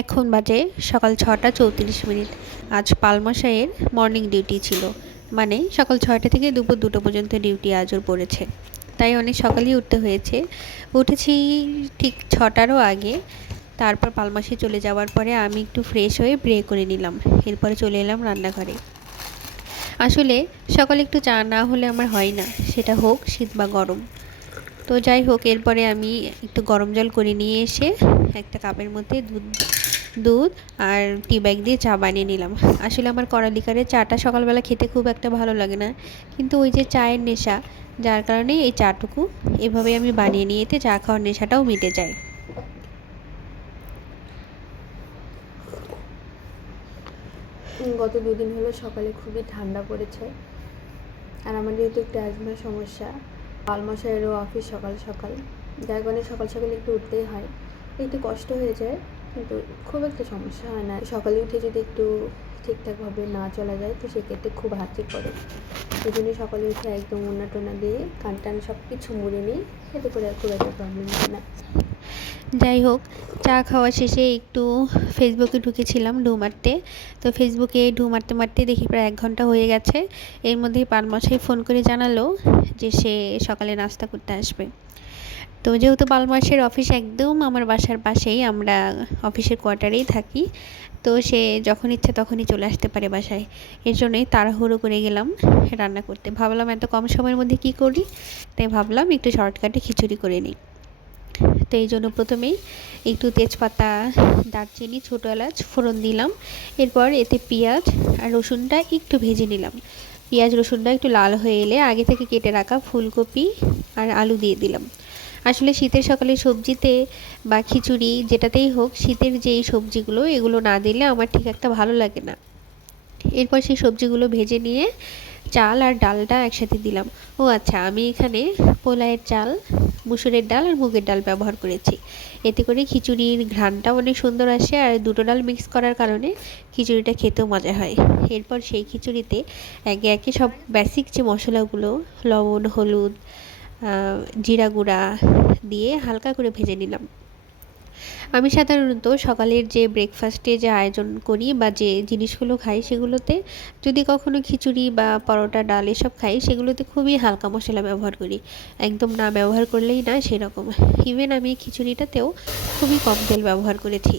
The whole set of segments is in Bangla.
এখন বাজে সকাল 6টা 34 মিনিট। আজ পালমশাইয়ের মর্নিং ডিউটি ছিল, মানে সকাল 6টা থেকে দুপুর 2টো পর্যন্ত ডিউটি আজ ওর পড়েছে, তাই অনেক সকালেই উঠতে হয়েছে। উঠেছি ঠিক 6টারও আগে। তারপর পালমাসি চলে যাওয়ার পরে আমি একটু ফ্রেশ হয়ে প্রে করে নিলাম, এরপরে চলে এলাম রান্নাঘরে। আসলে সকালে একটু চা না হলে আমার হয় না, সেটা হোক শীত বা গরম। তো যাই হোক, এরপরে আমি একটু গরম জল করে নিয়ে এসে একটা কাপের মধ্যে দুধ আর টি ব্যাগ দিয়ে চা বানিয়ে নিলাম। আসলে আমার কড়া লিকারের চাটা সকালবেলা খেতে খুব একটা ভালো লাগে না, কিন্তু ওই যে চায়ের নেশা, যার কারণে এই চাটুকু এভাবে আমি বানিয়ে নিয়ে এতে চা খাওয়ার নেশাটাও মিটে যায়। গত দুদিন হলো সকালে খুবই ঠান্ডা পড়েছে, আর আমার যেহেতু একটু অ্যাজমার সমস্যা, পালমশাইয়েরও অফিস সকাল সকাল, যার কারণে সকাল সকালে একটু উঠতেই হয়, একটু কষ্ট হয়ে যায়, কিন্তু খুব একটা সমস্যা হয় না। সকালে উঠে যদি একটু ঠিকঠাকভাবে না চলা যায় তো সেক্ষেত্রে খুব হাঁচি করে। এই জন্যই সকালে উঠে একদম ওড়না টোনা দিয়ে কান টান সব কিছু মুড়ে নিই, এতে করে আর খুব একটা প্রবলেম হয় না। যাই হোক, চা খাওয়া শেষে একটু ফেসবুকে ঢুকেছিলাম ঢু মারতে। তো ফেসবুকে ঢু মারতে মারতে দেখি প্রায় 1 ঘন্টা হয়ে গেছে। এর মধ্যেই পালমশাই ফোন করে জানালো যে সে সকালে নাস্তা করতে আসবে। তো যেহেতু পালমাসের অফিস একদম আমার বাসার পাশেই, আমরা অফিসের কোয়ার্টারেই থাকি, তো সে যখন ইচ্ছে তখনই চলে আসতে পারে বাসায়। এর জন্যই তাড়াহুড়ো করে গেলাম রান্না করতে। ভাবলাম এত কম সময়ের মধ্যে কি করি, তাই ভাবলাম একটু শর্টকাটে খিচুড়ি করে নিই। তো এই জন্য প্রথমেই একটু তেজপাতা, দারচিনি, ছোটো এলাচ ফোড়ন দিলাম। এরপর এতে পেঁয়াজ আর রসুনটা একটু ভেজে নিলাম। পেঁয়াজ রসুনটা একটু লাল হয়ে এলে আগে থেকে কেটে রাখা ফুলকপি আর আলু দিয়ে দিলাম। আসলে শীতের সকালে সবজিতে বা খিচুড়ি যেটাতেই হোক, শীতের যেই সবজিগুলো এগুলো না দিলে আমার ঠিক একটা ভালো লাগে না। এরপর সেই সবজিগুলো ভেজে নিয়ে চাল আর ডালটা একসাথে দিলাম। ও আচ্ছা, আমি এখানে পোলাওয়ের চাল, মুসুরের ডাল আর মুগের ডাল ব্যবহার করেছি। এতে করে খিচুড়ির ঘ্রাণটাও অনেক সুন্দর আসে, আর দুটো ডাল মিক্স করার কারণে খিচুড়িটা খেতেও মজা হয়। এরপর সেই খিচুড়িতে একে একে সব বেসিক যে মশলাগুলো, লবণ, হলুদ, জিরা গুঁড়া দিয়ে হালকা করে ভেজে নিলাম। আমি সাধারণত সকালের যে ব্রেকফাস্টে যে আয়োজন করি বা যে জিনিসগুলো খাই, সেগুলোতে যদি কখনো খিচুড়ি বা পরোটা, ডাল এসব খাই, সেগুলোতে খুবই হালকা মশলা ব্যবহার করি, একদম না ব্যবহার করলেই না সেরকম। ইভেন আমি খিচুড়িটাতেও খুবই কম তেল ব্যবহার করেছি।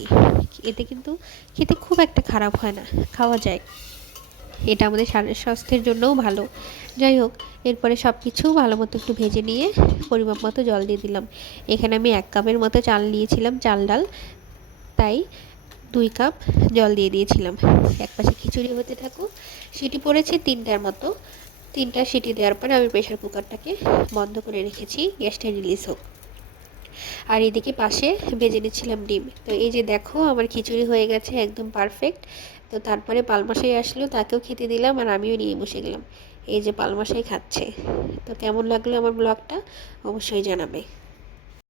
এতে কিন্তু খেতে খুব একটা খারাপ হয় না, খাওয়া যায়। এটা আমাদের স্বাস্থ্যের জন্যও ভালো। যাই হোক, এরপরে সব কিছু ভালো মতো একটু ভেজে নিয়ে পরিমাপ মতো জল দিয়ে দিলাম। এখানে আমি 1 কাপের মতো চাল নিয়েছিলাম, চাল ডাল, তাই 2 কাপ জল দিয়ে দিয়েছিলাম। একপাশে খিচুড়ি হতে থাকুক। সিটি পড়েছে 3টার মতো। 3টা সিটি দেওয়ার পরে আমি প্রেশার কুকারটাকে বন্ধ করে রেখেছি, গ্যাসটা রিলিজ হোক। আর এদিকে পাশে ভেজে নিচ্ছিলাম ডিম। তো এই যে দেখো, আমার খিচুড়ি হয়ে গেছে একদম পারফেক্ট। তো তারপরে পালমশাই আসলো, তাকেও খেতে দিলাম, আর আমিও নিয়ে বসে গেলাম। এই যে পালমশাই খাচ্ছে। তো কেমন লাগলো আমার ব্লগটা অবশ্যই জানাবে।